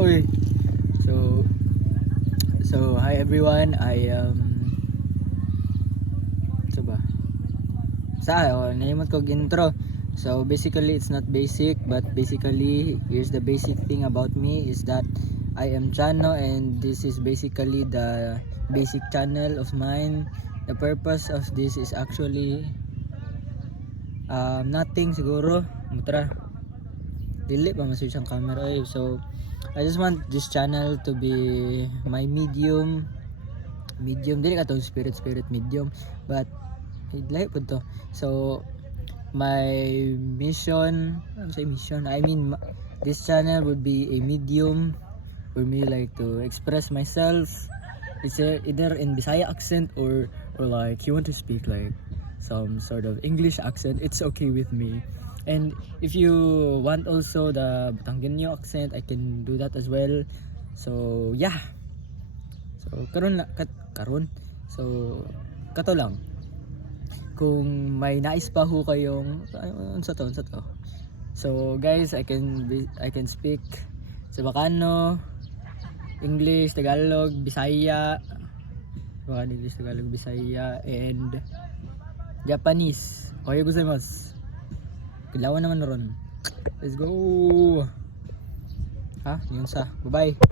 Oy. So hi everyone. So ba? Naimot ko intro. So basically it's not basic, but basically here's the basic thing about me is that I am Chano, and this is basically the basic channel of mine. The purpose of this is actually nothing siguro. Mutra. Dili pa maswitch ang camera. So I just want this channel to be my medium. Dili ka to spirit medium, but like po to. So my mission, this channel would be a medium for me like to express myself. It's either in Bisaya accent or like you want to speak like some sort of English accent, it's okay with me. And if you want also the Batanggenyo accent, I can do that as well. So yeah. So So kato lang. Kung may nais pa ho kayong unsa to. So guys, I can speak Cebuano, English, Tagalog, Bisaya, and Japanese. Ohayo gozaimasu. Kilawan naman ron. Let's go. Yun sa. Bye-bye.